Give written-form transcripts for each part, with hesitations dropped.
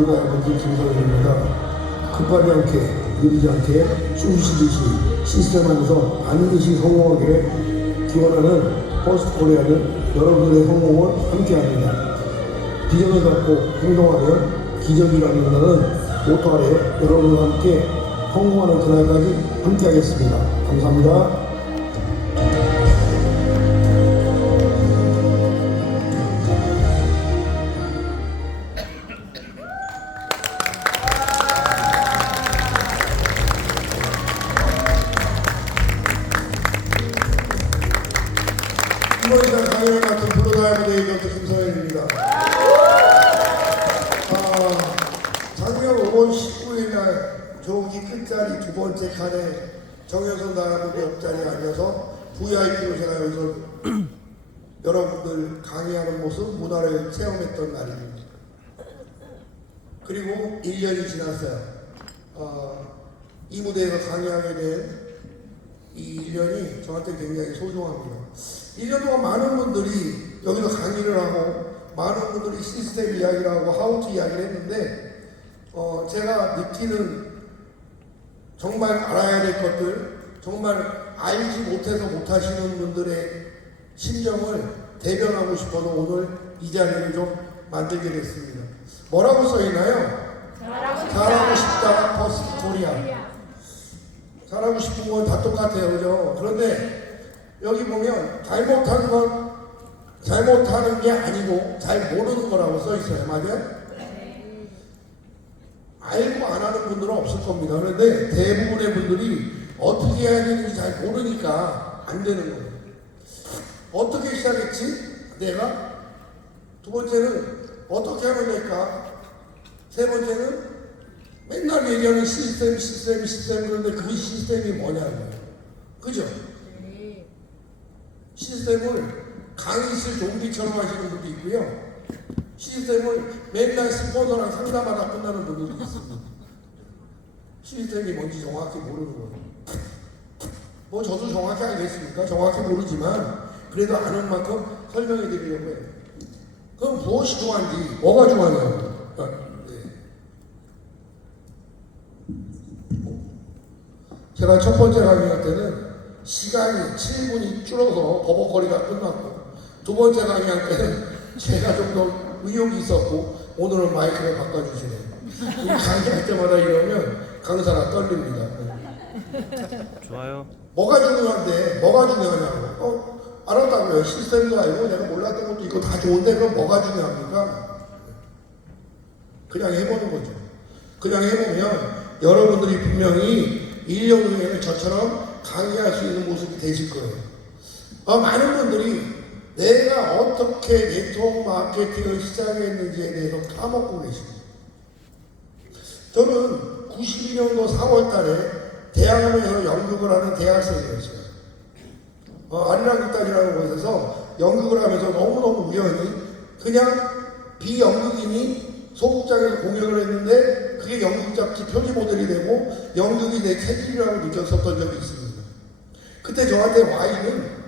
문화의 아버지 김성현입니다. 급하지 않게, 느리지 않게, 숨쉬듯이 시스템 안에서 반드시 성공하기를 기원하는 퍼스트 코리아는 여러분들의 성공을 함께합니다. 비전을 갖고 행동하면 기적이 일어난다는 모토 아래 여러분과 함께 성공하는 그날까지 함께하겠습니다. 감사합니다. 이번에 강연을 맡은 브로다이브데이 덕터 김성현입니다. 작년 5월 19일 날 조기 끝자리 두 번째 칸에 정현선 할아버지 옆자리에 앉아서 VIP로 제가 여기서 여러분들 강의하는 모습, 문화를 체험했던 날입니다. 그리고 1년이 지났어요. 이 무대에서 강의하게 된 이 1년이 저한테 굉장히 소중합니다. 1년 동안 많은 분들이 여기서 강의를 하고 많은 분들이 시스템 이야기를 하고 하우투 이야기를 했는데 제가 느끼는 정말 알아야 될 것들, 정말 알지 못해서 못하시는 분들의 심정을 대변하고 싶어서 오늘 이 자리를 좀 만들게 됐습니다. 뭐라고 써있나요? 잘하고 싶다 퍼스트 코리아. 잘하고 싶은 건 다 똑같아요, 그죠? 그런데 여기 보면 잘못하는 게 아니고 잘 모르는 거라고 써 있어요. 맞아요? 알고 안 하는 분들은 없을 겁니다. 그런데 대부분의 분들이 어떻게 해야 되는지 잘 모르니까 안 되는 거예요. 어떻게 시작했지? 내가? 두 번째는 어떻게 하면 될까? 세 번째는 맨날 얘기하는 시스템 그런데 그 시스템이 뭐냐고요. 그죠? 시스템을 강의실 좀비처럼 하시는 분도 있고요. 시스템을 맨날 스포너랑 상담하다 끝나는 분들도 있습니다. 시스템이 뭔지 정확히 모르는 거예요. 뭐 저도 정확히 알겠습니까? 정확히 모르지만 그래도 아는 만큼 설명해 드리려고 해요. 그럼 무엇이 중요한지, 뭐가 중요하냐고. 제가 첫 번째 강의할 때는 시간이 7분이 줄어서 버벅거리가 끝났고, 두 번째 강의할 때는 제가 좀 더 의욕이 있었고, 오늘은 마이크를 바꿔주시네요. 강의할 때마다 이러면 강사가 떨립니다. 좋아요. 뭐가 중요하냐고. 알았다고요. 시스템도 알고 내가 몰랐던 것도 있고 다 좋은데 그럼 뭐가 중요합니까? 그냥 해보는 거죠. 그냥 해보면 여러분들이 분명히 1년 후에는 저처럼 강의할 수 있는 모습이 되실 거예요. 많은 분들이 내가 어떻게 네트워크 마케팅을 시작했는지에 대해서 까먹고 계십니다. 저는 92년도 4월 달에 대학원에서 연극을 하는 대학생이었어요. 아리랑극단이라는 곳에서 연극을 하면서 너무너무 우연히 그냥 비연극인이 소극장에서 공연을 했는데 그게 연극 잡지 표지 모델이 되고 연극이 내 체질이라고 느꼈었던 적이 있습니다. 그때 저한테 Y는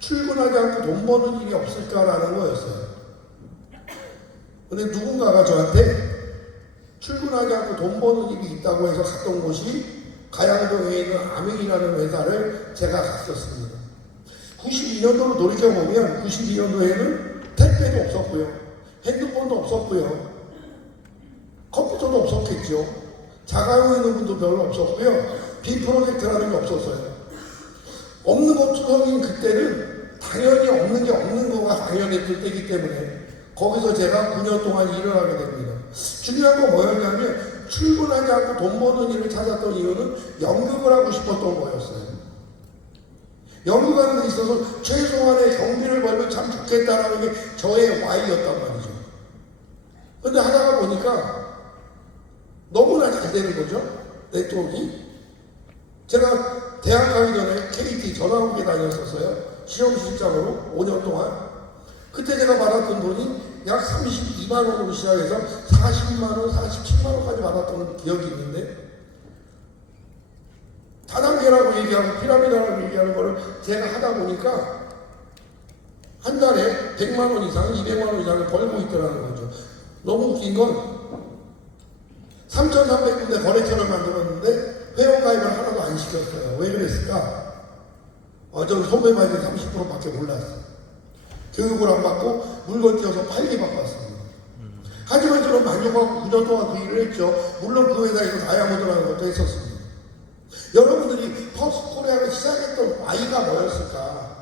출근하지 않고 돈 버는 일이 없을까라는 거였어요. 근데 누군가가 저한테 출근하지 않고 돈 버는 일이 있다고 해서 갔던 곳이 가양동에 있는 아맹이라는 회사를 제가 갔었습니다. 92년도로 돌이켜보면 92년도에는 택배도 없었고요. 핸드폰도 없었고요. 컴퓨터도 없었겠죠. 자가용 있는 분도 별로 없었고요. 빔 프로젝트라는 게 없었어요. 없는 것처럼 그때는 당연히 없는 게 없는 거가 당연했을 때이기 때문에 거기서 제가 9년 동안 일을 하게 됩니다. 중요한 건 뭐였냐면 출근하지 않고 돈 버는 일을 찾았던 이유는 연극을 하고 싶었던 거였어요. 연극하는 데 있어서 최소한의 경비를 벌면 참 좋겠다라는 게 저의 Y였단 말이죠. 근데 하다가 보니까 너무나 잘 되는 거죠. 네트워크가. 제가 대학 가기 전에 KT 전화오게 다녔었어요. 시험실장으로 5년 동안. 그때 제가 받았던 돈이 약 32만 원으로 시작해서 40만 원, 47만 원까지 받았던 기억이 있는데 다단계라고 얘기하고 피라미드라고 얘기하는 거를 제가 하다 보니까 한 달에 100만 원 이상, 200만 원 이상을 벌고 있더라는 거죠. 너무 웃긴 건 3,300군데 거래처를 만들었는데 회원가입을 하나도 안 시켰어요. 왜 그랬을까? 저는 소매마진 30%밖에 몰랐어요. 교육을 안 받고 물건 띄어서 팔기 바빴습니다. 하지만 저는 만족하고 9년 동안 그 일을 했죠. 물론 그 회사에서 다이아몬드라는 것도 했었습니다. 여러분들이 퍼스트코리아를 시작했던 Y가 뭐였을까?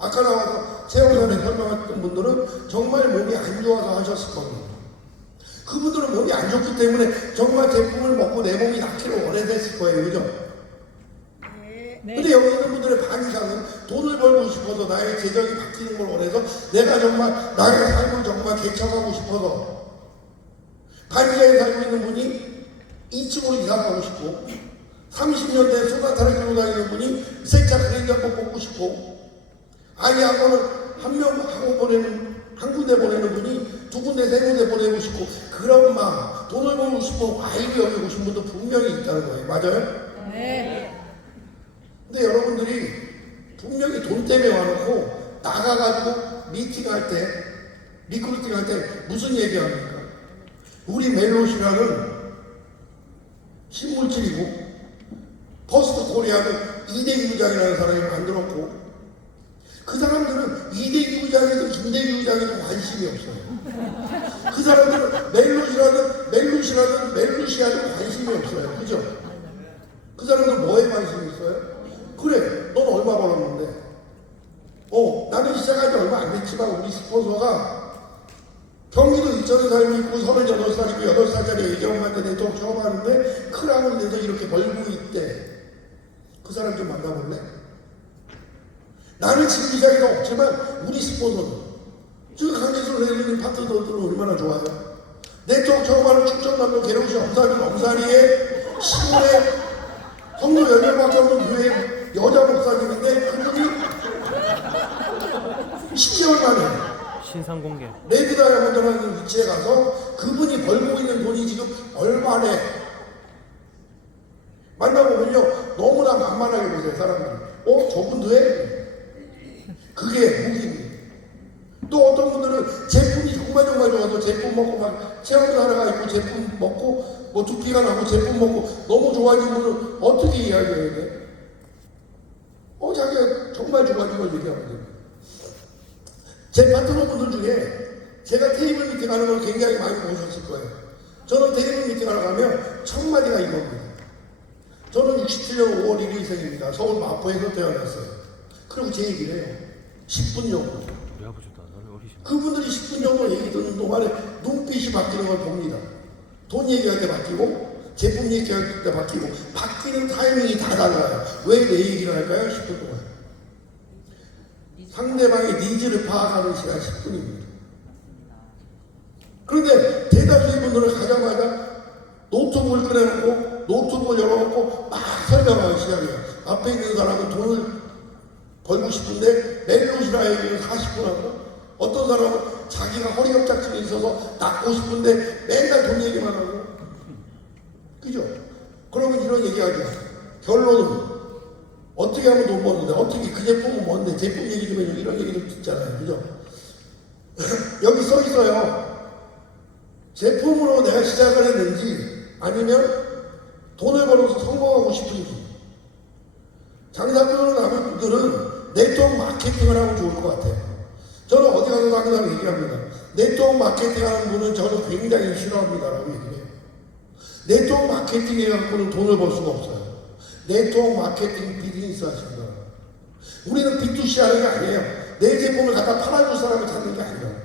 아까 나와서 최영선에 설명했던 분들은 정말 몸이 안 좋아서 하셨을 겁니다. 그분들은 몸이 안 좋기 때문에 정말 제품을 먹고 내 몸이 낫기를 원했을 거예요. 그죠? 근데 여기 있는 분들의 반 이상은 돈을 벌고 싶어서 나의 재정이 바뀌는 걸 원해서 내가 정말 나의 삶을 정말 개척하고 싶어서 반지하에 살고 있는 분이 2층으로 이사 가고 싶고 30년 된 소나타를 끌고 다니는 분이 세차 크레인지 한번 뽑고 싶고 아이 학원을 한 명 하고 보내는 한 군데 보내는 분이 두 군데 세 군데 보내고 싶고 그런 마음 돈을 벌고 싶고 아이를 여기고 싶은 분도 분명히 있다는 거예요. 맞아요? 네. 근데 여러분들이 분명히 돈 때문에 와놓고 나가가지고 미팅할 때 리크루팅할 때 무슨 얘기합니까? 우리 멜롯이라는 신물질이고 퍼스트 코리아는 이대기 부장이라는 사람이 만들었고 그 사람들은 이대기 부장이든 김대기 부장이든 관심이 없어요. 그 사람들은 멜롯이라든 멜루시아든 관심이 없어요. 그죠? 그 사람들은 뭐에 관심이 있어요? 그래, 넌 얼마 벌었는데? 나는 시작한 지 얼마 안 됐지만 우리 스폰서가 경기도 이천에 살고 있고 38살이고 8살짜리 애기 엄마한테 네트워크 처음 하는데 크라운을 내서 이렇게 벌고 있대. 그 사람 좀 만나볼래? 나는 지금 이 자리가 없지만 우리 스폰서는 지금 강재술 회장님 파트너들은 얼마나 좋아요? 네트워크 처음 하는 충청남도 계룡시 엄사리에 시골에 성도 10명밖에 없는 교회 여자 목사님인데 그분이 10개월 만에 신상 공개. 레드 다이아몬드라는 위치에 가서 그분이 벌고 있는 돈이 지금 얼마네 만나보면요 너무나 만만하게 보세요. 사람들이 저분도 해? 그게 무기입니다. 또 어떤 분들은 제품이 정말 좋아서 제품 먹고 막 체험도 하러 가 있고 제품 먹고 뭐 두피가 나고 제품 먹고 너무 좋아진 분은 어떻게 이야기해야 돼? 자기가 정말 좋아진 걸 얘기하면 돼요. 제 파트너 분들 중에 제가 테이블 미팅 하는 걸 굉장히 많이 보셨을 거예요. 저는 테이블 미팅 하러 가면 첫 마디가 이겁니다. 저는 67년 5월 1일생입니다. 서울 마포에서 태어났어요. 그리고 제 얘기를 해요. 10분 정도. 우리 아버지도 나는 어리신. 그분들이 10분 정도 얘기 듣는 동안에 눈빛이 바뀌는 걸 봅니다. 돈 얘기할 때 바뀌고 제품 얘기할 때 바뀌고 바뀌는 타이밍이 다 달라요. 왜 내 얘기를 할까요? 10분 동안. 상대방의 니즈를 파악하는 시간 10분입니다. 그런데 대다수의 분들은 가자마자 노트북을 꺼내놓고 노트북을 열어놓고 막 설명하기 시작해요. 앞에 있는 사람은 돈을 벌고 싶은데 멜롯이라 얘기는 40분 하고 어떤 사람은 자기가 허리협착증이 있어서 낫고 싶은데 맨날 돈 얘기만 하고 그죠? 그러면 이런 얘기하죠. 결론은 어떻게 하면 돈 버는데 어떻게 그 제품은 뭔데 제품 얘기 좀 해줘 이런 얘기를 듣잖아요. 그죠? 여기 써 있어요. 제품으로 내가 시작을 했는지 아니면 돈을 벌어서 성공하고 싶은지 장사꾼으로 남은 분들은 네트워크 마케팅을 하면 좋을 것 같아요. 저는 어디 가서 항상 얘기합니다. 네트워크 마케팅 하는 분은 저는 굉장히 싫어합니다라고 얘기해요. 네트워크 마케팅 해갖고는 돈을 벌 수가 없어요. 네트워크 마케팅 비즈니스 하시는 거예요. 우리는 B2C 하는 게 아니에요. 내 제품을 갖다 팔아줄 사람을 찾는 게 아니에요.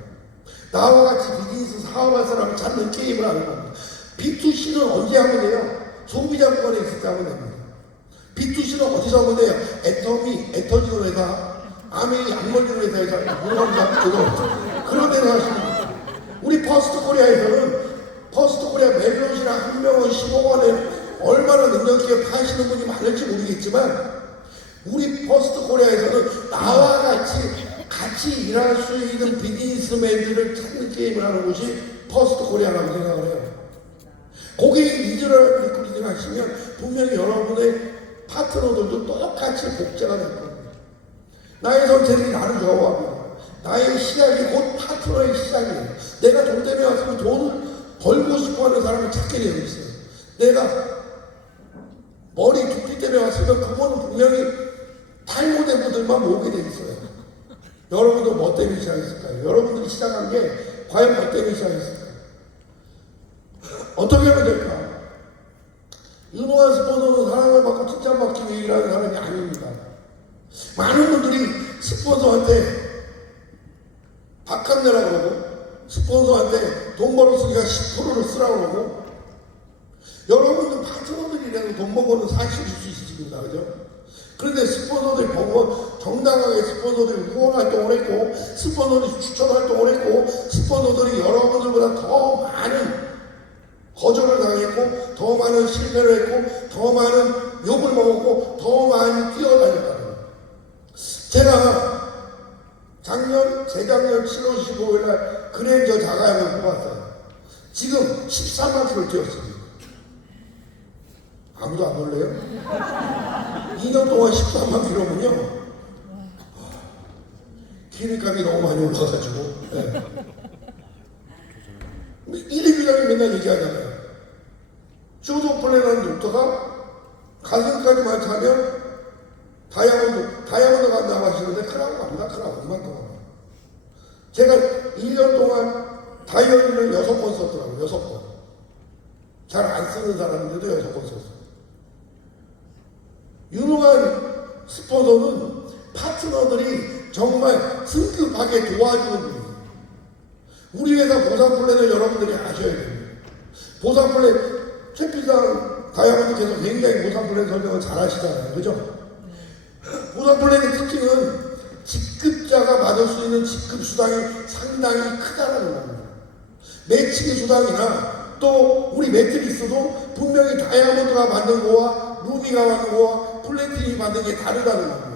나와 같이 비즈니스 사업할 사람을 찾는 게임을 하는 겁니다. B2C는 언제 하면 돼요? 소비자 구간에 있을 때 하면 됩니다. B2C는 어디서 하면 돼요? 애터지로 회사, 아메이 약물리로 회사에서 물건다 그런 데서 하십니다. 우리 퍼스트 코리아에서는 퍼스트 코리아 멜롯이나 한 명은 15억 원에 얼마나 능력 있게 파시는 분이 많을지 모르겠지만 우리 퍼스트 코리아에서는 나와 같이 일할 수 있는 비즈니스맨들을 찾는 게임을 하는 곳이 퍼스트 코리아라고 생각을 해요. 고객이 니즈를 리크루팅 하시면 분명히 여러분의 파트너들도 똑같이 복제가 될 겁니다. 나의 선택이 나를 좌우합니다. 나의 시작이 곧 파트너의 시작이에요. 내가 돈 때문에 왔으면 돈을 벌고 싶어하는 사람을 찾게 되어 있어요. 내가 머리 두피 때문에 왔으면 그거는 분명히 탈모된 분들만 모으게 돼 있어요. 여러분도 뭐 때문에 시작했을까요? 여러분들이 시작한 게 과연 뭐 때문에 시작했을까요? 어떻게 하면 될까? 유능한 스폰서는 사랑을 받고 칭찬받기 위해 일하는 사람이 아닙니다. 많은 분들이 스폰서한테 박한내라 그러고 스폰서한테 돈 벌었으니까 10%를 쓰라고 그러고 여러분들 파트너들이라도 돈 버는 사실일 수 있습니다. 그죠? 그런데 스폰서들이 정당하게 스폰서들이 후원 활동을 했고 스폰서들이 추천 활동을 했고 스폰서들이 여러분들보다 더 많은 거절을 당했고 더 많은 실패를 했고 더 많은 욕을 먹었고 더 많이 뛰어다녔다는 거예요. 제가 재작년 7월 15일 날 그랜저 자가용을 뽑았어요. 지금 13만 킬로 뛰었습니다. 아무도 안 놀래요? 2년 동안 13만 킬로면요. 기름값이 너무 많이 올라가가지고. 네. 1위 부장이 맨날 얘기하잖아요. 쇼도 플랜하는 dok터가 가슴까지만 차면 다이아몬드 간다고 하시는데 크라운 갑니다. 크라운 이만큼. 제가 1년 동안 다이어리를 6번 썼더라고요. 6번. 잘 안 쓰는 사람인데도 6번 썼어요. 유능한 스폰서는 파트너들이 정말 승급하게 도와주는 분이에요. 우리 회사 보상 플랜을 여러분들이 아셔야 됩니다. 보상 플랜, 최필상 다이아몬드께서 굉장히 보상 플랜 설명을 잘 하시잖아요. 그죠? 보상 플랜의 특징은 직급자가 받을 수 있는 직급 수당이 상당히 크다는 겁니다. 매칭 수당이나 또 우리 매트리스도 분명히 다이아몬드가 만든 거와 루비가 만든 거와 플래티늄이 만든 게 다르다는 겁니다.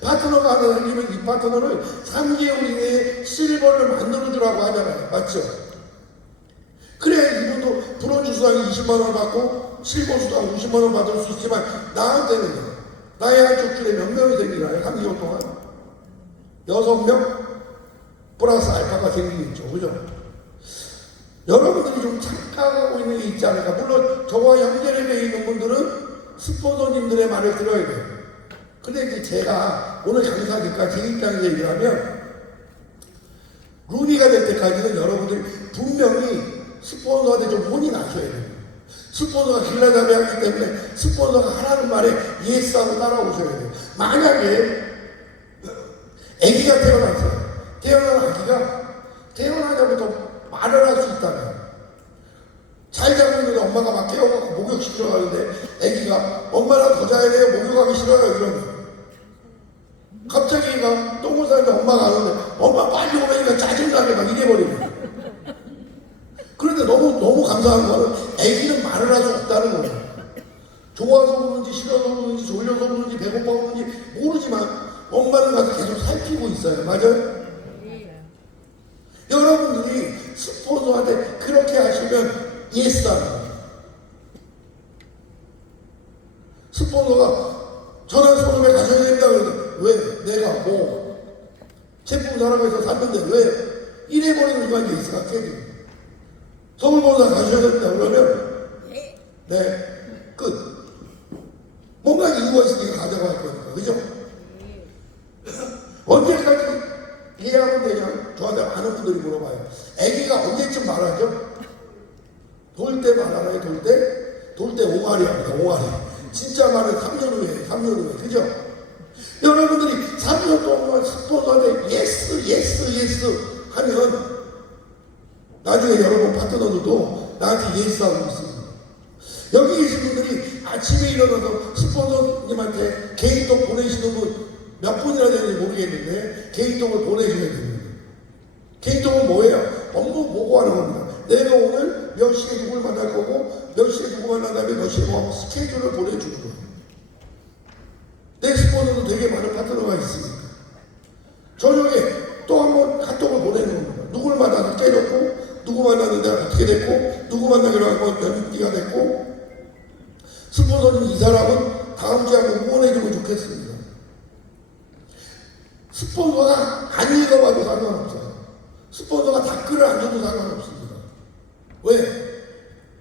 파트너가 하나 생기면 이 파트너를 3개월 이내에 실버를 만들어주라고 하잖아요. 맞죠? 그래 이분도 브론즈 수당이 20만원 받고 실버 수당 50만원 받을 수 있지만 나한테는 나의 한쪽 줄에 몇 명이 생기나요? 3개월 동안 6명 플러스 알파가 생기겠죠. 그죠? 여러분들이 좀 착각하고 있는 게 있지 않을까. 물론 저와 연결되어 있는 분들은 스폰서님들의 말을 들어야 돼요. 근데 이제 제가 오늘 강사니까 제 입장에서 얘기를 하면 루비가 될 때까지는 여러분들이 분명히 스폰서한테 좀 혼이 나셔야 돼요. 스폰서가 길라잡이 하기 때문에 스폰서가 하라는 말에 예스하고 따라오셔야 돼요. 만약에 아기가 태어났어요. 태어난 아기가 태어나자부터 말을 할 수 있다면 잘 자고 있는데 엄마가 막 깨워갖고 목욕시키러 가는데 아기가 엄마랑 더 자야 돼요. 목욕하기 싫어요. 이러면 갑자기 얘가 똥을 싸는데 엄마가 안 오는데 엄마 빨리 오라니까 짜증나게 막 이래버리고. 그런데 너무 감사한 거는 아기는 말을 할 수 없다는 거예요. 좋아서 그런지 싫어서 그런지 졸려서 그런지 배고파 그런지 모르지만 엄마는 가서 계속 살피고 있어요. 맞아요? 여러분들이 스폰서한테 그렇게 하시면 예스하는 거예요. 스폰서가 전환 소름에 가셔야 된다 그러는데 왜? 내가 뭐 제품 사람에서 샀는데 왜? 이래버리는 이유가 있을까? 서울본사 가셔야 된다 그러면 네 끝. 뭔가 이유가 있으니까 가져갈 거니까. 그죠? 언제까지 이해하면 되냐? 저한테 많은 분들이 물어봐요. 아기가 언제쯤 말하죠? 돌 때 말하나요? 돌 때? 돌 때 옹알이 합니다. 옹알이. 진짜 말은 3년 후에, 3년 후에. 그죠? 여러분들이 3년 동안 스폰서한테 예스 하면 나중에 여러분 파트너들도 나한테 예스하고 있습니다. 여기 계신 분들이 아침에 일어나서 스폰서님한테 개인톡 보내시는 분 몇 분이나 되는지 모르겠는데 개인톡을 보내줘야 됩니다. 개인톡은 뭐예요? 업무 보고하는 겁니다. 내가 오늘 몇 시에 누굴 만날 거고 몇 시에 누구 만난 다음에 몇 시에 뭐 스케줄을 보내주는 거예요. 내 스폰서는 되게 많은 파트너가 있으니까 저녁에 또 한 번 카톡을 보내는 겁니다. 누굴 만나서 깨졌고 누구 만났는데 어떻게 됐고 누구 만나기로 하고 몇 기가 됐고 스폰서는 이 사람은 다음 주에 한번 후원해주면 좋겠습니다. 스폰서가 안 읽어봐도 상관없어요. 스폰서가 댓글을 안 줘도 상관없습니다. 왜?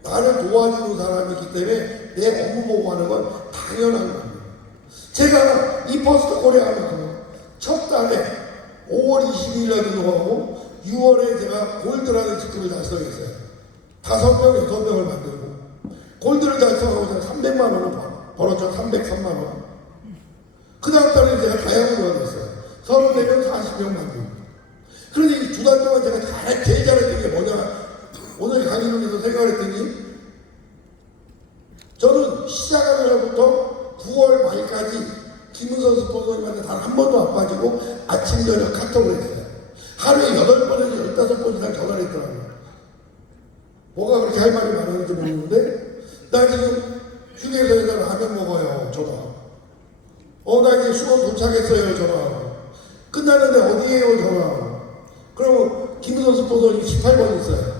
나를 도와주는 사람이기 때문에 내 업무 보고 하는 건 당연한 겁니다. 제가 이 퍼스트 코리아 하면서 첫 달에 5월 22일 날 등록하고 6월에 제가 골드라는 직급을 달성했어요. 5명, 6명을 만들고 골드를 달성하고 제가 300만 원을 벌었죠. 303만 원. 그 다음 달에 제가 다이아몬드가 됐어요. 34명, 40명 만들고. 그런데 이 두 달 동안 제가 제일 잘했던 게 뭐냐? 오늘 강의를 해서 생각을 했더니 저는 시작하면서부터 9월 말까지 김은선 스폰서님한테 단 한 번도 안 빠지고 아침 저녁 카톡을 했어요. 하루에 8번에서 15번 이상 전화를 했더라고요. 뭐가 그렇게 할 말이 많았는지 모르는데 나 지금 휴게소에서 라면 먹어요. 전화. 나 이제 수원 도착했어요. 전화. 끝나는데 어디에요? 전화. 그러면 김은선 스폰서님 18번 있어요.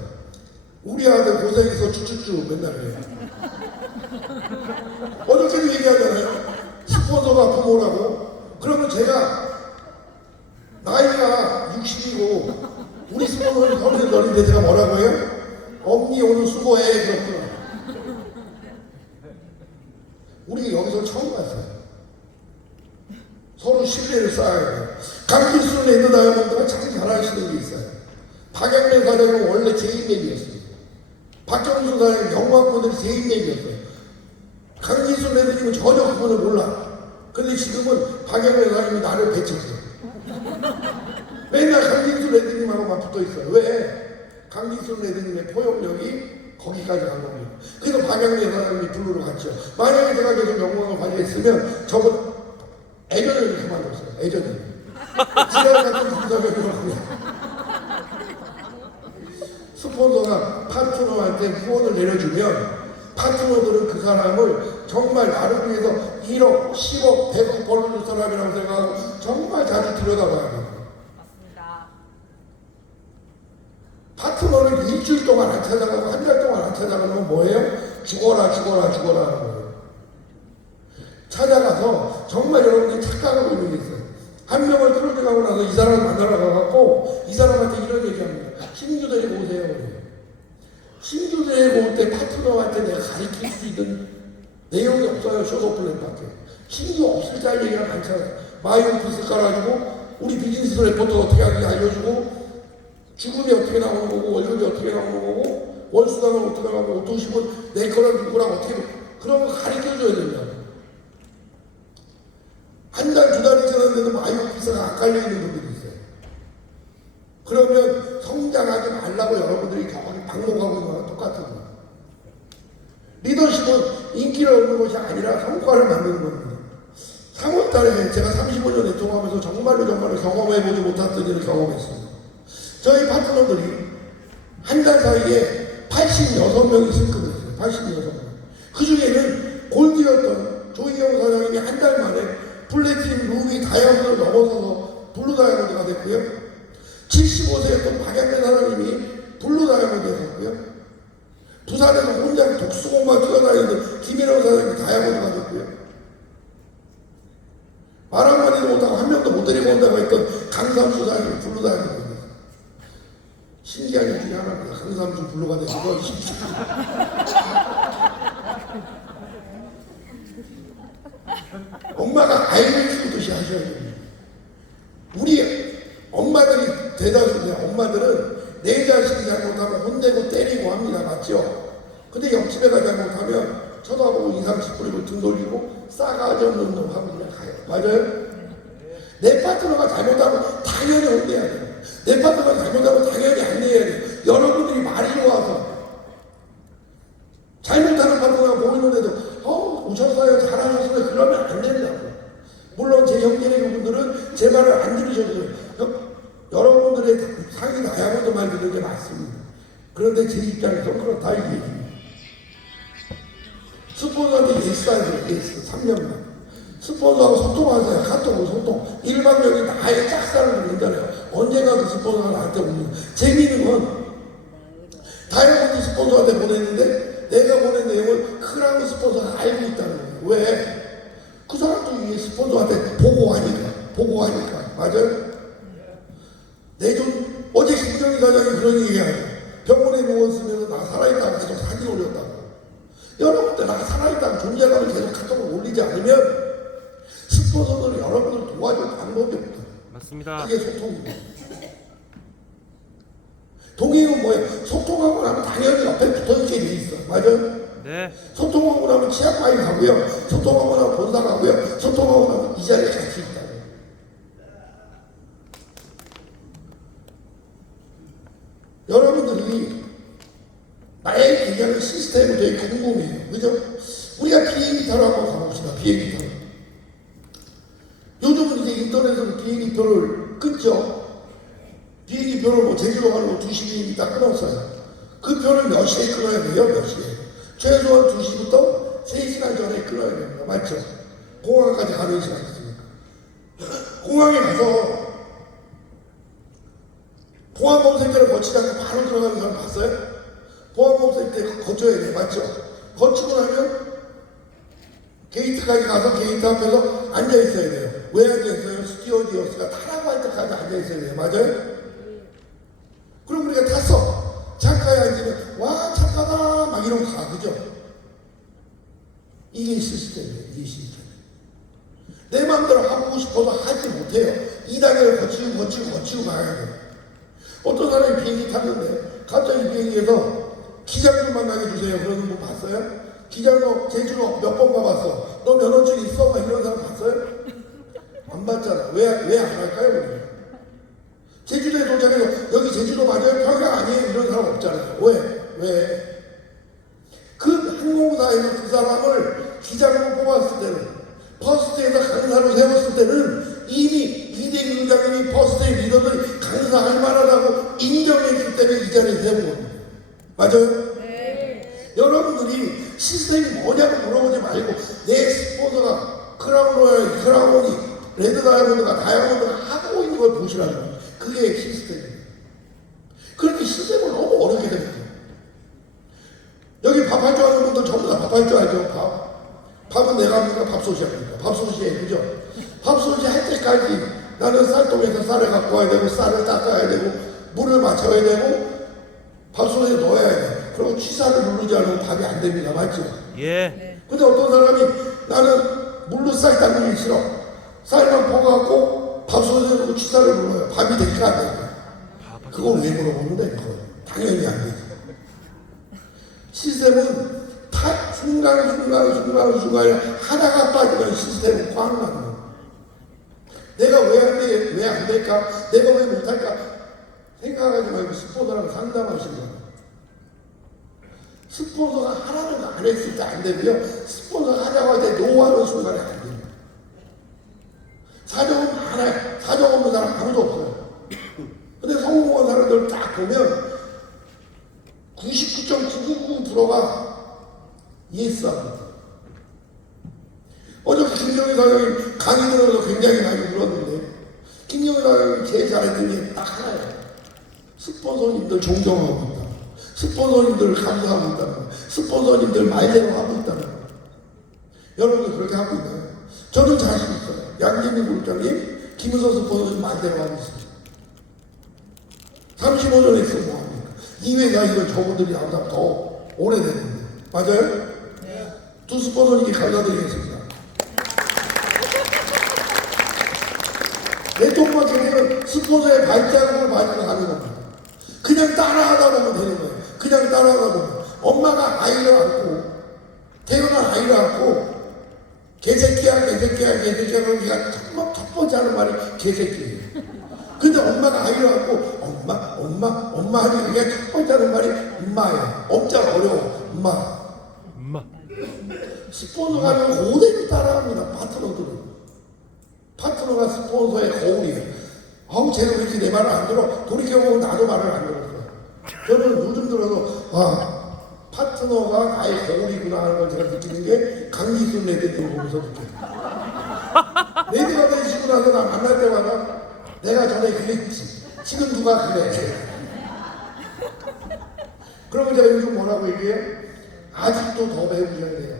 우리 아들 고생해서 쭈쭈쭈 맨날 해요. 어저께도 얘기하잖아요. 스폰서가 부모라고. 그러면 제가 나이가 60이고 우리 스폰서는 38인데 제가 뭐라고 해요? 엄니 오늘 수고해. 그렇구나. 우리 여기서 처음 봤어요. 서로 신뢰를 쌓아야 돼요. 강기순 랜드 다이아몬드가 참 잘하시는 게 있어요. 박양면 사장은 원래 제인맨이었어요. 박경수 사장님 영광분들이 제인맨이었어요. 강기순 랜드님은 전혀 그분을 몰라. 근데 지금은 박양면 사장님이 나를 배쳤어요. 맨날 강기순 랜드님하고만 붙어 있어요. 왜? 강기순 랜드님의 포용력이 거기까지 간 겁니다. 그래서 박양면 사장님이 블루로 갔죠. 만약에 제가 계속 영광을 관리했으면 저분 애전을 그만뒀어요. 애전을. 지난 같은 분석을 스폰서가 파트너한테 후원을 내려주면 파트너들은 그 사람을 정말 나를 위해서 1억, 10억, 100억 벌어줄 사람이라고 생각하고 정말 자주 들여다봐야 돼요. 맞습니다. 파트너를 일주일 동안 안 찾아가고 한 달 동안 안 찾아가면 뭐예요? 죽어라 죽어라 죽어라 하는 거예요. 찾아가서 정말 여러분들이 착각하고 있는 게 있어요. 한 명을 끌어들여가고 나서 이 사람을 만나러 가갖고 이 사람한테 이런 얘기합니다. 신규 데리고 오세요. 그래요. 신규 데리고 올 때 파트너한테 내가 가르칠 수 있는 내용이 없어요. 쇼도플랜밖에. 신규 없을 때 할 얘기가 많잖아요. 마이오피스 깔아주고 우리 비즈니스 레포트 어떻게 하는지 알려주고 주급이 어떻게 나오는 거고 월급이 어떻게 나오는 거고 월수당은 어떻게 나오고 오토십은 내 거랑 누구랑 어떻게 그런 거 가르쳐줘야 된다. 한 달, 두 달이 지났는데도 마이오피스가 안 깔려있는 분들이 있어요. 그러면 성장하지 말라고 여러분들이 거기 방목하고 있는 거랑 똑같은 거예요. 리더십은 인기를 얻는 것이 아니라 성과를 만드는 겁니다. 3월 달에 제가 35년 내통하면서 정말로 경험해보지 못했던 일을 경험했습니다. 저희 파트너들이 한 달 사이에 86명이 승급했어요. 86명. 그 중에는 골드였던 조희경 사장님이 한 달 만에 플래티넘, 루비, 다이아몬드를 넘어서서 블루 다이아몬드가 됐고요. 75세였던 박양래 사장님이 블루 다이아몬드 됐고요. 부산에서 혼자 독수공만 뛰어다니는 김일영 사장님이 다이아몬드가 됐고요. 말한마디도 못하고 한 명도 못 데리고 온다고 했던 강삼수 사장님이 블루 다이아몬드가 됐어요. 신기한 일 중에 하나입니다. 강삼수 블루가 되시고 엄마가 아이를 키우듯이 하셔야 됩니다. 우리 엄마들이 대다수인데 엄마들은 내 자식이 잘못하면 혼내고 때리고 합니다. 맞죠? 근데 옆집에 가 잘못하면 쳐다보고 인상씩 뿌리고 등 돌리고 싸가지 없는 놈 하고 그냥 가요. 맞아요? 내 파트너가 잘못하면 당연히 혼내야 돼요. 내 파트너가 잘못하면 당연히 안 내야 돼요. 여러분들이 말이 좋아서 잘못하는 파트너가 보이는데도 오셨어요 잘하셨어요 그러면 안 된다고. 물론 제 형제네 분들은 제 말을 안 들으셔도 돼요. 여러분들의 상이 다이아몬드 말 듣는 게 맞습니다. 그런데 제 입장에서 그렇다 이 얘기입니다. 스폰서한테 예스하세요. 예스 3년만 스폰서하고 소통하세요. 카톡으로 소통. 일반적인 나의 짝사랑을 듣잖아요. 언젠가 그 스폰서가 나한테 오는 재미있는 건 다이아몬드 스폰서한테 보냈는데 내가 보낸 내용을 크라운 스폰서가 알고 있다는 거예요. 왜? 그 사람도 이 스폰서한테 보고하니까. 맞아요? 어제 김정희 사장이 그런 얘기 하죠. 병원에 누웠으면서 나 살아있다고 계속 사진 올렸다고. 여러분들 나 살아있다고 존재감을 계속 카톡을 올리지 않으면 스폰서들은 여러분을 도와줄 방법이 없다. 맞습니다. 그게 소통이에요. 동행은 뭐예요? 소통하고 나면 당연히 옆에 붙어있게 돼 있어. 맞아요? 네. 소통하고 나면 치약과에 가고요. 소통하고 나면 본사 가고요. 소통하고 나면 이 자리에 같이 있다고. 여러분들이 나의 얘기하는 시스템이 되게 궁금해요. 그죠? 우리가 비행기 타러 한번 가봅시다. 비행기 타러. 요즘은 이제 인터넷으로 비행기표를 끊죠. 비행기표를 뭐 제주도 가는 거 2시 딱 끊었어요. 그 표를 몇 시에 끊어야 돼요? 몇 시에? 최소한 2시부터 3시간 전에 끊어야 됩니다. 맞죠? 공항까지 가는 시간 있습니까? 공항에 가서 보안 검색대를 거치지 않고 바로 들어가는 사람 봤어요? 보안 검색대 거쳐야 돼요. 맞죠? 거치고 나면 게이트까지 가서 게이트 앞에서 앉아있어야 돼요. 왜 앉아있어요? 스튜어디어스가 타라고 할 때까지 앉아있어야 돼요. 맞아요? 그럼 우리가 탔어. 창가에 앉으면 와 창가다 막 이러고 가. 그죠? 이게 시스템이에요. 이게 시스템. 내 마음대로 하고 싶어도 하지 못해요. 이 단계를 거치고 가야 돼요. 어떤 사람이 비행기 탔는데 갑자기 비행기에서 기장 좀 만나게 주세요. 그러는 분 봤어요? 기장 너 제주도 몇 번 가봤어? 너 면허증 있어? 막 이런 사람 봤어요? 안 봤잖아. 왜 안 할까요? 우리? 제주도에 도착해서 여기 제주도 맞아요? 평양 아니에요? 이런 사람 없잖아요. 왜? 그 항공사에서 그 사람을 기장으로 뽑았을 때는 퍼스트에서 강사로 세웠을 때는 이미 이대기 의장님이 퍼스트의 리더들이 강사할 만하다고 인정했기 때문에 이 자리에 세운 겁니다. 맞아요? 네. 여러분들이 시스템이 뭐냐고 물어보지 말고 내 스포츠가 크라운 로얄, 크라운이, 레드 다이아몬드가 하고 있는 걸 보시라는 거예요. 그게 시스템이에요. 그렇게 시스템을 너무 어렵게 됩니다. 여기 밥할 줄 아는 분들 전부 다 밥할 줄 알죠? 밥은 내가 합니까? 밥솥이합니까? 밥솥이에요. 그죠? 밥솥이 할 때까지 나는 쌀통에서 쌀을 갖고 와야 되고 쌀을 닦아야 되고 물을 맞춰야 되고 밥솥에 넣어야 돼. 그리고 취사를 누르지 않으면 밥이 안 됩니다. 맞죠? 예. 근데 어떤 사람이 나는 물로 쌀 닦는 게 싫어. 쌀만 퍼갖고 밥솥에 넣고 취사를 눌러요. 밥이 되니까 안 돼요. 그걸 왜 물어보는데? 그거 당연히 안 되죠. 시스템은 다 순간순간에 하나가 빠지면 시스템은 꽉 나는 거예요. 내가 왜 안 될까? 내가 왜 못할까? 생각하지 말고 스포츠랑 상담하시는 거예요. 스포츠가 하나도 안 했을 때 안 되고요. 스포츠가 하자고 할 때 노하는 순간에 안 됩니다. 사정 많아요. 사정 없는 사람 아무도 없어요. 근데 성공한 사람들 딱 보면 99.999%가 예스합니다. 어저께 김정희 사장님 강의 들어서 굉장히 많이 울었는데 김정희 사장님이 제일 잘했던 게 딱 하나예요. 스폰서님들 존경하고 있다. 스폰서님들 감사하고 있다는 거예요. 스폰서님들 말대로 하고 있다는 거예요. 여러분들 그렇게 하고 있나요? 저는 자신 있어요. 양진희 국장님, 김은서 스폰서님 말대로 하고 있습니다. 35년 했어 뭐합니까? 이 회사 이거 저분들이 항상 더 오래됐는데 맞아요? 네. 두 스폰서님께 감사드리겠습니다. 네트워크가 되면 스폰서의 발자국을 밟고 가는 겁니다. 그냥 따라하다 보면 되는 거예요. 그냥 따라하다 보면 엄마가 아이를 안고 태어난 아이를 안고 개새끼야 그러니까 첫 번째 하는 말이 개새끼예요. 근데 엄마가 아이를 안고 엄마 하니 그게 첫 번째 하는 말이 엄마예요. 엄자가 어려워. 엄마. 스폰서가 아니면 그대로 따라합니다. 파트너가 스폰서의 거울이에요. 쟤는 왜 이렇게 내 말을 안 들어? 돌이켜보면 나도 말을 안 들었어요. 저는 요즘 들어서 파트너가 나의 거울이구나 하는 걸 제가 느끼는 게 강기순 레드를 보면서 느껴요. 레드가 되시고 나서 나 만날 때마다 내가 전에 그랬지. 지금 누가 그래? 그러면 제가 요즘 뭐라고 얘기해요? 아직도 더 배우셔야 돼요.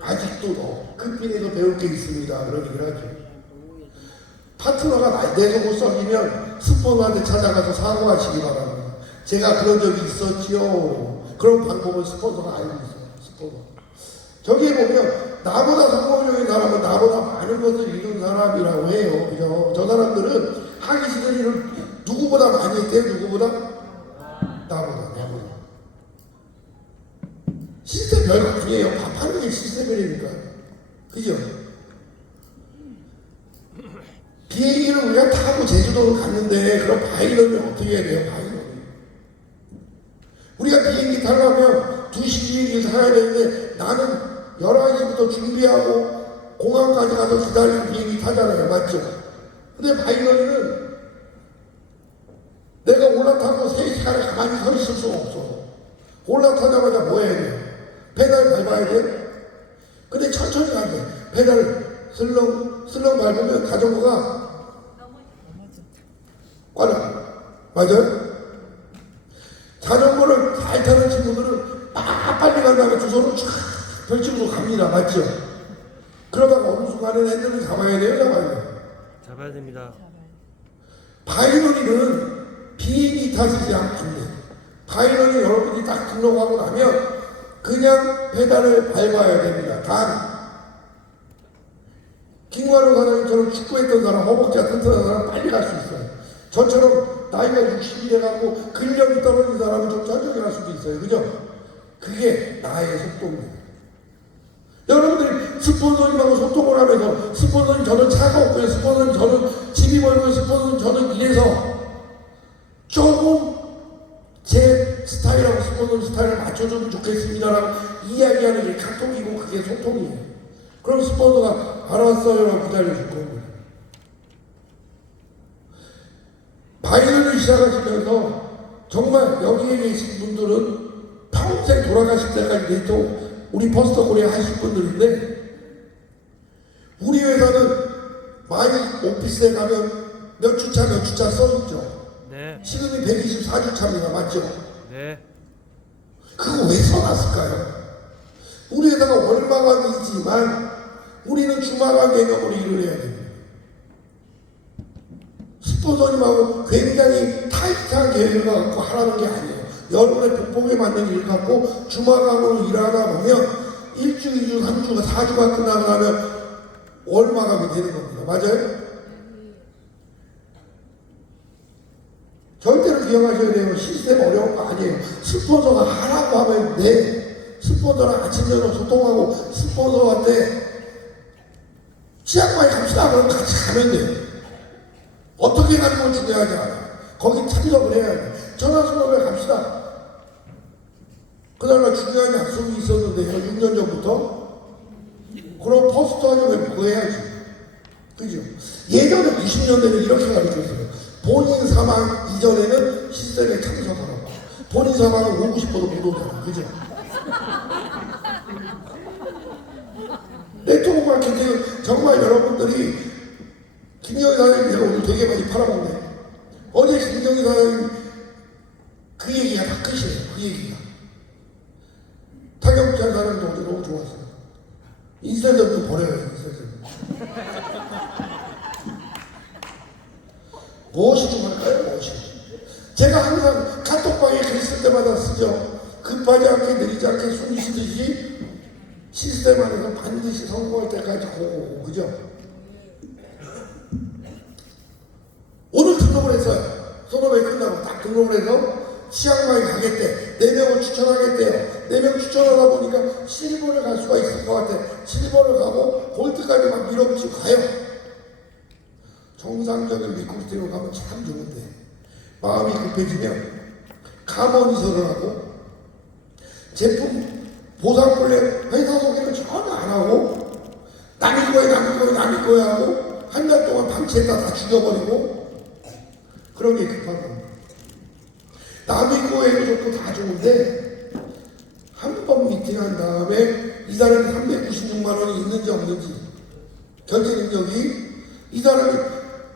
아직도 더 끝빈에서 배울 게 있습니다. 그런 얘기를 하죠. 파트너가 내 속을 썩이면 스폰서한테 찾아가서 사과하시기 바랍니다. 제가 그런 적이 있었지요. 그런 방법을 스폰서가 알고 있어요. 스폰서. 저기에 보면 나보다 성공적인 사람은 나보다 많은 것을 이룬 사람이라고 해요. 그죠? 저 사람들은 하기 싫은 일을 누구보다 많이 했대요. 누구보다? 나보다. 시스템 별거 아니에요. 밥하는 게 시스템이니까. 그죠? 비행기를 우리가 타고 제주도를 갔는데 그럼 바이런이 어떻게 해야 돼요? 바이런. 우리가 비행기 타려면 2시 비행기를 타야 되는데 나는 11시부터 준비하고 공항까지 가서 기다리는 비행기 타잖아요. 맞죠? 근데 바이런은 내가 올라타고 3시간을 가만히 서 있을 수가 없어. 올라타자마자 뭐 해야 돼요? 페달 밟아야 돼? 근데 천천히 안 돼. 페달 슬렁 밟으면 자전거가 꽈라. 맞아요? 자전거를 잘 타는 친구들은 빨리 간 다음에 두 손을 쫙 펼치고 갑니다. 맞죠? 그러다가 어느 순간에 핸들을 잡아야 돼요? 잡아야 돼요? 잡아야 됩니다. 바이러니는 비행기 타시지 않습니다. 바이러니 여러분이 딱 등록하고 나면 그냥 페달을 밟아야 됩니다. 단 김관우 사장님처럼 축구했던 사람, 허벅지가 튼튼한 사람 빨리 갈 수 있어요. 저처럼 나이가 60이 돼가고 근력이 떨어진 사람은 좀 천천히 갈 수도 있어요. 그죠? 그게 나의 속도입니다. 여러분들이 스폰서님하고 소통을 하면서 스폰서님 저는 차가 없고요. 스폰서님 저는 집이 멀고요. 스폰서님 저는 이래서 조금 제 스타일하고 스폰서님 스타일을 맞춰주면 좋겠습니다라고 이야기하는 게 카톡이고 그게 소통이에요. 그럼 스폰서가 알았어요 라고 기다려줄 겁니다. 바이런을 시작하시면서 정말 여기에 계신 분들은 평생 돌아가실 때까지 내토 우리 퍼스트 코리아 하실 분들인데 우리 회사는 많이 오피스에 가면 몇 주차 써있죠. 네. 지금이 124주차입니다. 맞죠? 네. 그거 왜 써놨을까요? 우리 회사가 월마감이지만 우리는 주마감 개념으로 일을 해야 됩니다. 스폰서님하고 굉장히 타이트한 계획을 갖고 하라는 게 아니에요. 여러분의 복복에 맞는 일 갖고 주마감으로 일하다 보면 1주, 2주, 3주, 4주가 끝나고 나면 월마감이 되는 겁니다. 맞아요? 절대로 기억하셔야 돼요. 시스템 어려운 거 아니에요. 스폰서가 하라고 하면 돼. 스폰서랑 아침 저녁 소통하고 스폰서한테 치약과에 갑시다 그러면 같이 가면 돼요. 어떻게 가는 건 중요하지 않아요. 거기 참석을 해야 돼. 전화수업에 갑시다. 그날날 중요한 약속이 있었는데요. 6년 전부터. 그럼 퍼스트 하려면 그거 해야지. 그죠? 예전에 90년대는 이렇게 가르쳤어요. 본인 사망 이전에는 시스템에 참석하라고. 본인 사망은 오고 싶어도 못 오잖아. 그죠? 네트워크 마케팅은 정말 여러분들이 김경희 사장님 내가 오늘 되게 많이 팔아먹네. 어제 김경희 사장님 그 얘기가 다 끝이에요. 그 얘기가. 타격잘 사람도 어제 너무 좋았어요. 인쇄점도 버려요. 인쇄점. 무엇이 중요할까요? 무엇이? 제가 항상 카톡방에 글 쓸 때마다 쓰죠. 급하지 않게 느리지 않게 숨 쉬듯이 시스템 안에서 반드시 성공할 때까지 고고. 그죠? 오늘 등록을 했어요. 소노베이 끝나고 딱 등록을 해서 치앙마이 가겠대. 4명을 추천하겠대요. 4명 추천하다 보니까 실버를 갈 수가 있을 것 같아. 실버를 가고 골드까지 막 밀어붙이고 가요. 정상적인 리크루팅으로 가면 참 좋은데 마음이 급해지면 가머니설을 하고 제품 보상 플랜 회사 소개를 전혀 안 하고 남의 거에 하고 한 달 동안 방치했다 다 죽여버리고 그런 게 급한 겁니다. 남의 거에도 좋고 다 좋은데 한 번 미팅한 다음에 이 사람이 396만 원이 있는지 없는지 결제 능력이 이 사람이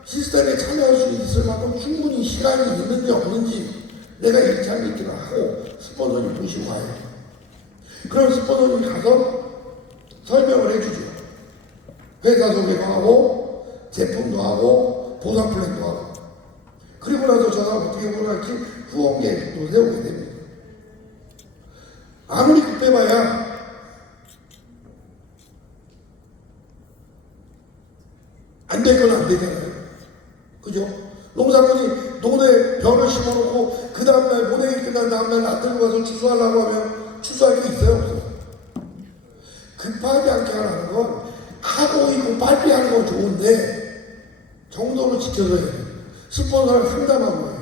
시스템에 참여할 수 있을 만큼 충분히 시간이 있는지 없는지 내가 1차 미팅을 하고 스폰서님 모시고 가요. 그럼 스폰서님이 가서 설명을 해주죠. 회사 소개도 하고 제품도 하고 보상 플랜도 하고 그리고 나서 저가 어떻게 보낼지 후원 계획도 세우게 됩니다. 아무리 급해봐야 안 될 건 안 되잖아요. 그죠? 농사꾼이 논에 벼를 심어놓고 그 다음날 모내기 끝난 다음날 놔두고 가서 추수하려고 하면 추수할 게 있어요? 없어요? 급하지 않게 하라는 건 하고 있고 빨리 하는 건 좋은데 정도로 지켜줘야 돼요. 스폰서랑 상담한 거예요.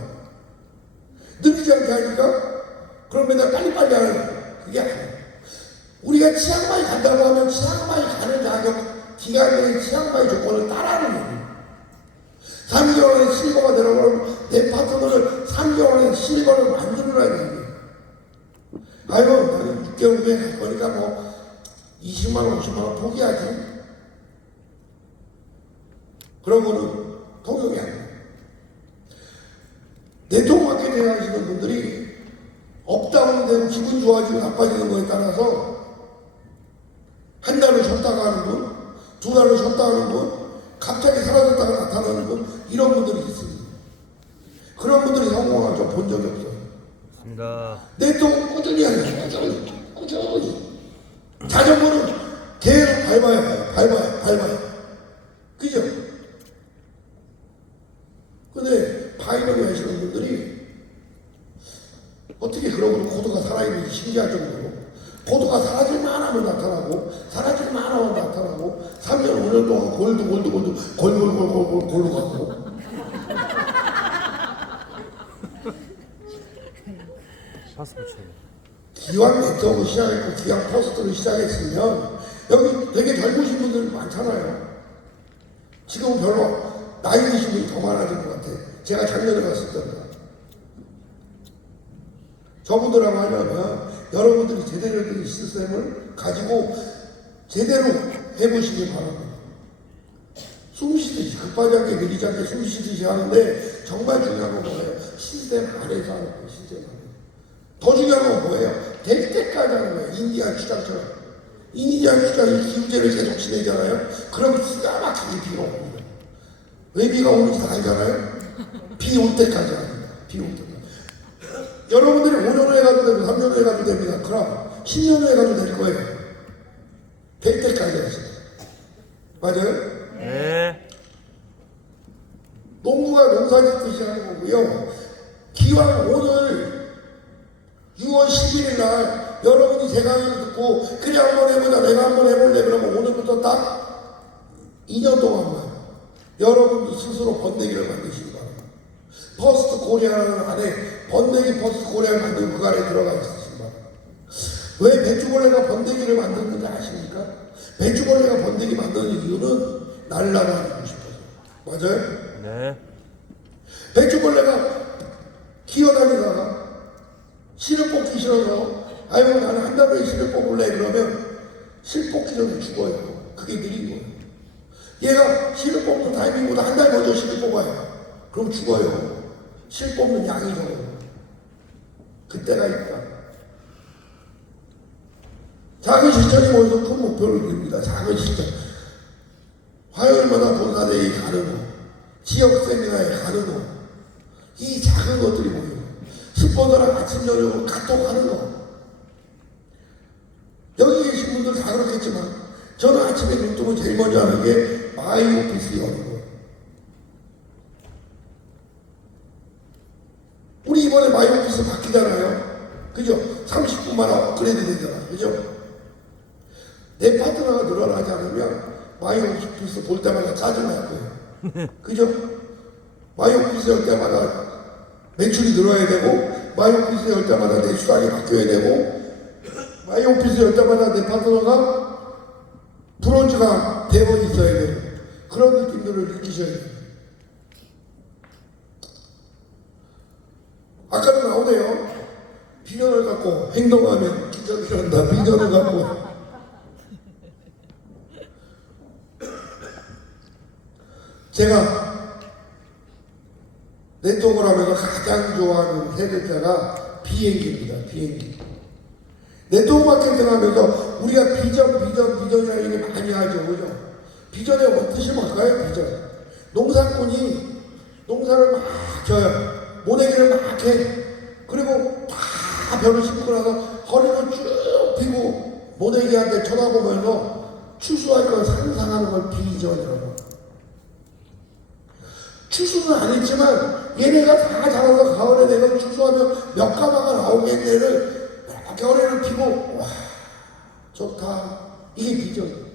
느리지 않게 하니까 그럼 맨날 빨리빨리 하는 거예요. 그게 아니에요. 우리가 치앙마이 간다고 하면 치앙마이 가는 자격 기간 내에 치앙마이 조건을 따라하는 거예요. 3개월 안에 실버가 들어가면 내 파트너를 3개월 안에 실버를 만들어야 돼요. 아이고 나는 6개월 후에 갈 거니까 뭐 20만원 50만원 포기하지. 그런 거는 통용이 안 돼요. 네트워크 마케팅 하시는 분들이 업다운 되고 기분 좋아지고 나빠지는 거에 따라서 한 달을 쉬었다가 하는 분, 두 달을 쉬었다 하는 분, 갑자기 사라졌다가 나타나는 분, 이런 분들이 있습니다. 그런 분들이 성공한 적 본 적이 없어요. 맞습니다. 네트워크 꾸준히 하는 거예요. 꾸준히. 자전거는 계속 밟아요. 그죠? 근데 파이널이 하시는 분들이 어떻게 그러고도 코드가 살아있는지 신기할 정도로 코드가 사라질만 하면 나타나고 사라질만 하면 나타나고 3년 5년 동안 골로 가고 파스포츠. 기왕 네트워크 시작했고 기왕 포스트를 시작했으면 여기 되게 젊으신 분들 많잖아요. 지금은 별로 나이 드신 분이 더 많아진 것 같아. 제가 작년에 갔을 때보다. 저분들하고 하려면 여러분들이 제대로 된 시스템을 가지고 제대로 해보시기 바랍니다. 숨 쉬듯이 급하지 않게 느리지 않게 숨 쉬듯이 하는데 정말 중요한 건 뭐예요? 시스템 안에서 하는 거예요. 시스템 안에서. 더 중요한 건 뭐예요? 될 때까지 하는 거예요. 인디안 주장처럼. 인디안 주장이 기후제를 계속 지내잖아요. 그럼 기가 막히게 비가 옵니다. 왜 비가 오는지 다 알잖아요? 비 올 때까지 합니다. 비 올 때까지. 여러분들이 5년 후에 가도 되고 3년 후에 가도 됩니다. 그럼 10년 후에 가도 될 거예요. 될 때까지 하세요. 맞아요? 네. 농부가 농사 짓듯이 하는 거고요. 기왕 오늘 6월 11일 날 여러분이 제 강의를 듣고 그래 한번 해보자 내가 한번 해볼래 그러면 오늘부터 딱 2년 동안만 여러분도 스스로 번데기를 만드시기 바랍니다. 퍼스트 코리아라는 안에 번데기 퍼스트 코리아를 만들고 그 안에 들어가 있으시기 바랍니다. 왜 배추벌레가 번데기를 만드는지 아십니까? 배추벌레가 번데기 만드는 이유는 날라다니고 싶어서. 맞아요? 네. 배추벌레가 기어다니다가 실을 뽑기 싫어서 아이고 나는 한 달 후에 실을 뽑을래 그러면 실 뽑기 전에 죽어요. 그게 느린 거예요. 얘가 실을 뽑는 타이밍보다 한 달 먼저 실을 뽑아요. 그럼 죽어요. 실 뽑는 양이 적어요. 그때가 있다. 작은 실천이 모여서 큰 목표를 이룹니다. 작은 실천. 화요일마다 본사대회에 가는 거, 지역 세미나에 가는 거, 이 작은 것들이 모여요. 스폰서랑 아침 저녁으로 카톡하는 거. 여기 계신 분들 다 그렇겠지만 저는 아침에 눈 뜨면 제일 먼저 하는 게 마이 오피스 여는 거예요. 우리 이번에 마이 오피스 바뀌잖아요. 그죠? 30분만 업그레이드 되잖아요. 그죠? 내 파트너가 늘어나지 않으면 마이 오피스 볼 때마다 짜증날 거예요. 그죠? 마이 오피스 열 때마다 매출이 늘어야 되고 마이 오피스 열 때마다 내 수당이 바뀌어야 되고 마이 오피스 열 때마다 내 파트너가 브론즈가 대본 있어야 돼요. 그런 느낌들을 느끼셔야 돼요. 아까도 나오네요. 비전을 갖고 행동하면 기적이 일어난다. 비전을 갖고 제가 네트워크를 하면서 가장 좋아하는 세 글자가 비행기입니다. 비행기. 네트워크 마케팅 하면서 우리가 비전이라는 얘기 많이 하죠. 그죠? 비전의 뜻이 뭘까요? 비전. 농사꾼이 농사를 막 져요. 모내기를 막 해. 그리고 다 벼를 심고 나서 허리를 쭉 펴고 모내기한테 쳐다보면서 추수할 걸 상상하는 걸 비전이라고. 추수는 안 했지만 얘네가 다 자라서 가을에 내가 추수하면 몇 가마가 나오겠네를 이렇게 허리를 펴고 와 좋다. 이게 비전이에요.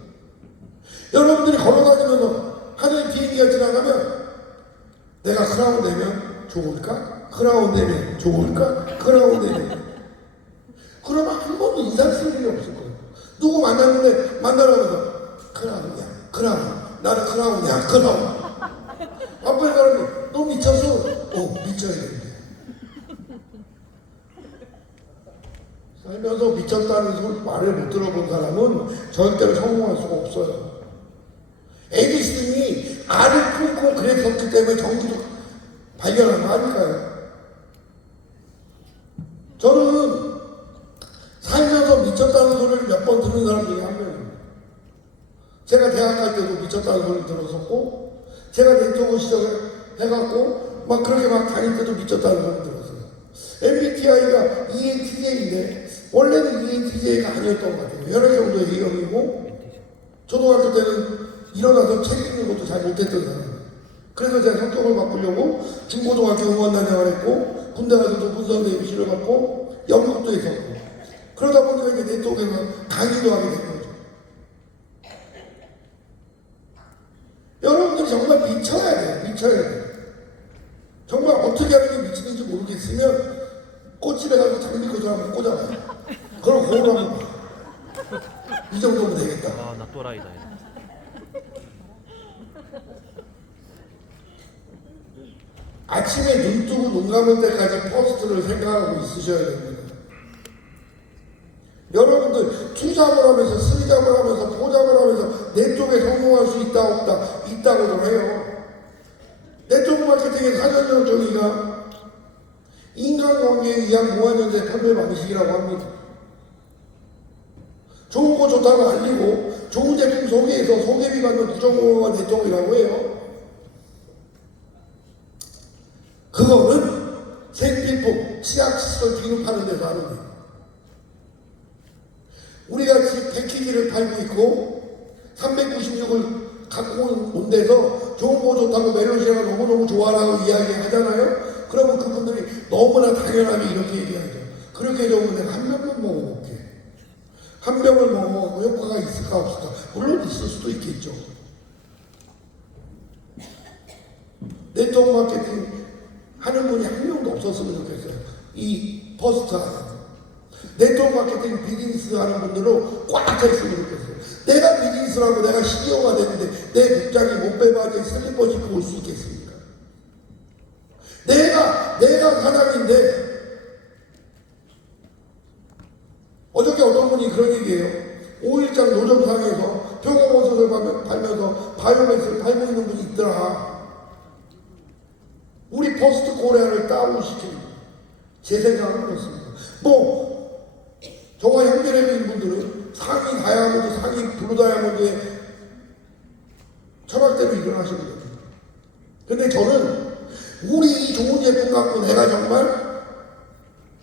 여러분들이 걸어다니면서 하늘 비행기가 지나가면 내가 크라운 되면 좋을까? 크라운 되면 좋을까? 크라운 되면 그러면 한 번도 인사 쓸 일이 없을 거예요. 누구 만났는데 만나라면서 크라운이야 크라운 나는 크라운이야 크라운 앞에 사람이 너 미쳤어? 미쳐야 되는데 살면서 미쳤다는 소리 말을 못 들어본 사람은 절대로 성공할 수가 없어요. 에디슨이 알을 품고 그랬었기 때문에 전기도 발견한 거 아닐까요? 저는 살면서 미쳤다는 소리를 몇 번 들은 사람 중에 한 명입니다. 제가 대학 갈 때도 미쳤다는 소리를 들었었고 제가 네트워크 시작을 해갖고 막 그렇게 막 다닐 때도 미쳤다는 소리를 들었어요. MBTI가 ENTJ인데 원래는 ENTJ가 아니었던 것 같아요. 여러 정도의 A형이고 초등학교 때는 일어나서 책 읽는 것도 잘 못했던 사람이에요. 그래서 제가 성격을 바꾸려고 중고등학교 응원단장을 했고 군대 가서도 군사대 입시를 받고 연극도 했었고 그러다 보니까 이제 네트워크에서 강의도 하게 된 거죠. 여러분들이 정말 미쳐야 돼요. 미쳐야 돼요. 정말 어떻게 하는 게 미치는지 모르겠으면 꽃집에 가서 장미꽃을 한번 꽂아봐요. 그럼 거울 한번 봐. 이 정도면 되겠다. 나 또라이다. 아침에 눈 뜨고 눈 감을 때까지 퍼스트를 생각하고 있으셔야 됩니다. 여러분들 투잡을 하면서 쓰리잡을 하면서 포잡을 하면서 내 쪽에 성공할 수 있다 없다 있다고도 해요. 네트워크 마케팅의 4년 정의가 인간관계에 의한 무한연대 판매 방식이라고 합니다. 좋은 거 좋다고 알리고 좋은 제품 소개해서 소개비 받는 부정공헌 네트워크라고 해요. 그거는 생필품, 치약시설 비누파는 데서 하는 거예요. 우리가 지금 패키지를 팔고 있고 396을 갖고 온 데서 좋은 거 좋다고 멜로디가 너무너무 좋아라고 이야기 하잖아요. 그러면 그분들이 너무나 당연하게 이렇게 얘기하죠. 그렇게 적으면 내가 한 병만 먹어볼게. 한 병을 먹어보고 효과가 있을까 없을까? 물론 있을 수도 있겠죠. 네트워크 마케팅 하는 분이 한 명도 없었으면 좋겠어요. 이 퍼스트 하는 네트워크 마케팅 비즈니스 하는 분들로 꽉 차있으면 좋겠어요. 내가 비즈니스라고 내가 CEO가 됐는데 내 복장이 목베바지에 슬리퍼 신고 올 수 있겠습니까? 내가 사장인데 어저께 어떤 분이 그런 얘기해요. 5일장 노점상에서 표고버섯을 팔면서 바이오맥스를 팔고 있는 분이 있더라. 우리 포스트 코리아를 다운시키는 제 생각은 그렇습니다. 저와 형제되는 분들은 상위 다이아몬드, 상위 블루 다이아몬드에 철학대로 일어나시는 겁니다. 근데 저는 우리 이 좋은 제품 갖고 내가 정말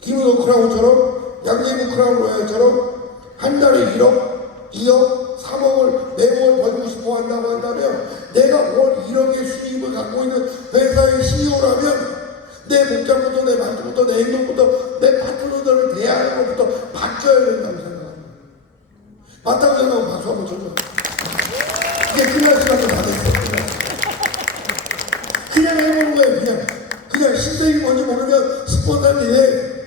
김은호 크라운처럼 양재구 크라운 로얄처럼 한 달에 1억, 2억, 3억을 매월 벌고 싶어 한다고 한다면 내가 월 1억의 수입을 갖고 있는 회사의 CEO라면 내 목적부터 내 말투부터 내 행동부터 내 파트너들을 대하는 것부터 바뀌어야 된다고 생각합니다. 맞다고 생각하면 박수 한번 쳐줘. 이게 끝날 시간도 다 됐어. 그냥 해보는 거예요. 그냥 신세계 뭔지 모르면 스폰서인데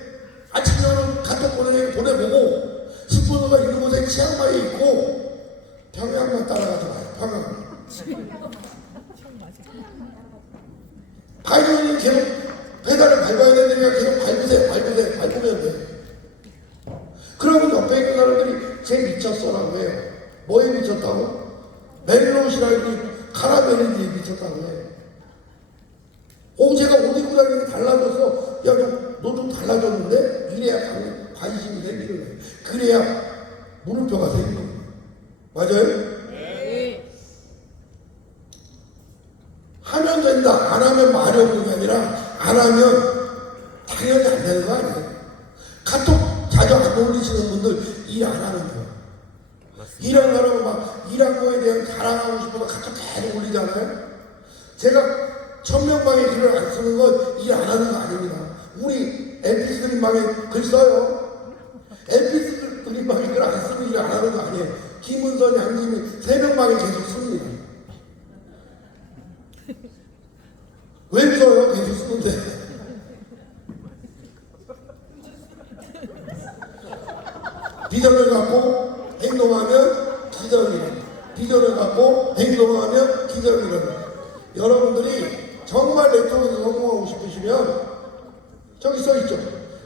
아침에 카톡 보내보고 스폰서가 있는 곳에 치앙마이에 있고 평양만 따라가지 마요. 평양. 바이오는 계속 페달을 밟아야 되니까 계속 밟으면 돼. 그러면 옆에 있는 사람들이 쟤 미쳤어라고 해요. 뭐에 미쳤다고? 멜로시라는 카라멜인지에 미쳤다고 해요. 제가 옷 입고 다니는 게 달라졌어. 야, 너 좀 달라졌는데? 이래야 관심이 생기는 거예요. 그래야 물음표가 생기는 거예요. 맞아요? 네. 하면 된다. 안 하면 마련. 안 하면 당연히 안 되는 거 아니에요? 카톡 자주 안 올리시는 분들 일 안 하는 거예요. 일하는 사람은 막 일한 거에 대한 자랑하고 싶어서 카톡 계속 올리잖아요. 제가 1000명방에 글을 안 쓰는 건 일 안 하는 거 아닙니다. 우리 MP 그림방에 글 써요. MP 그림방에 글 안 쓰면 일 안 하는 거 아니에요. 김은선, 양님이 3명방에 계속 씁니다. 왜 써요? 계속 쓰는데. 비전을 갖고 행동하면 기적이 일어나. 비전을 갖고 행동하면 기적이 일어나. 여러분들이 정말 네트워크에서 성공하고 싶으시면 저기 써있죠.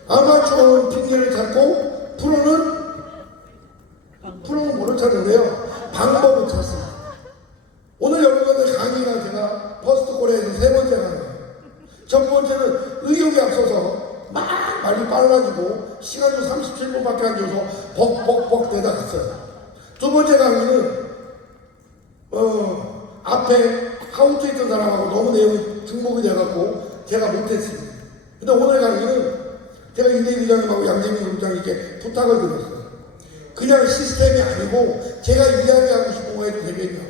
아마추어는 핑계를 찾고 프로는 뭐를 찾는데요? 방법을 찾습니다. 오늘 여러분들 강의가 제가 퍼스트콜에서 3번째 강의예요. 첫 번째는 의욕이 앞서서 막 말이 빨라지고 시간도 37분밖에 안 줘서 벅벅벅 대다 갔어요. 두 번째 강의는 앞에 하우트 있던 사람하고 너무 내용이 중복이 돼갖고 제가 못했습니다. 근데 오늘 강의는 제가 이대희 부장님하고 양재민 부장님께 부탁을 드렸어요. 그냥 시스템이 아니고 제가 이야기하고 싶은 거 해도 되겠냐고.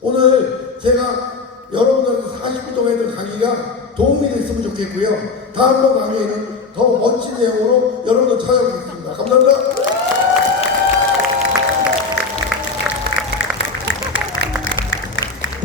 오늘 제가 여러분들한테 40분 동안 했던 강의가 도움이 됐으면 좋겠고요. 다음번 강의에는 더 멋진 내용으로 여러분들 찾아뵙겠습니다. 감사합니다.